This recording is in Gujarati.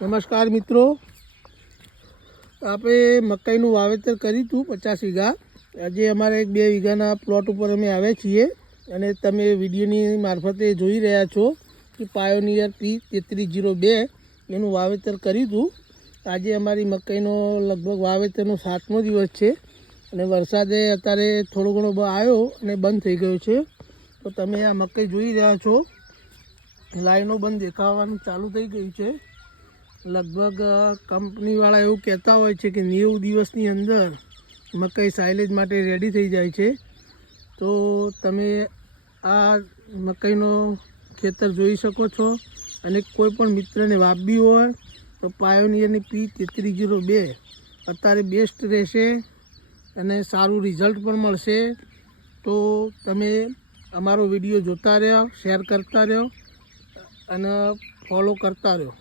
નમસ્કાર મિત્રો, આપણે મકાઈનું વાવેતર કર્યું હતું 50 વીઘા. આજે અમારા 1-2 વીઘાના પ્લોટ ઉપર અમે આવ્યા છીએ અને તમે વિડીયોની મારફતે જોઈ રહ્યા છો કે પાયોનિયર P3302 એનું વાવેતર કર્યું હતું. આજે અમારી મકાઈનો લગભગ વાવેતરનો 7મો દિવસ છે અને વરસાદે અત્યારે થોડો ઘણો આવ્યો અને બંધ થઈ ગયો છે. તો તમે આ મકાઈ જોઈ રહ્યા છો, લાઈનો બંધ દેખાવાનું ચાલુ થઈ ગયું છે. લગભગ કંપનીવાળા એવું કહેતા હોય છે કે 90 દિવસની અંદર મકાઈ સાઇલેજ માટે રેડી થઈ જાય છે. તો તમે આ મકાઈનો ખેતર જોઈ શકો છો અને કોઈ પણ મિત્રને વાવવી હોય તો પાયોનિયરની P3302 અત્યારે બેસ્ટ રહેશે અને સારું રિઝલ્ટ પણ મળશે. તો તમે અમારો વિડીયો જોતા રહ્યો, શેર કરતા રહ્યો અને ફોલો કરતા રહ્યો.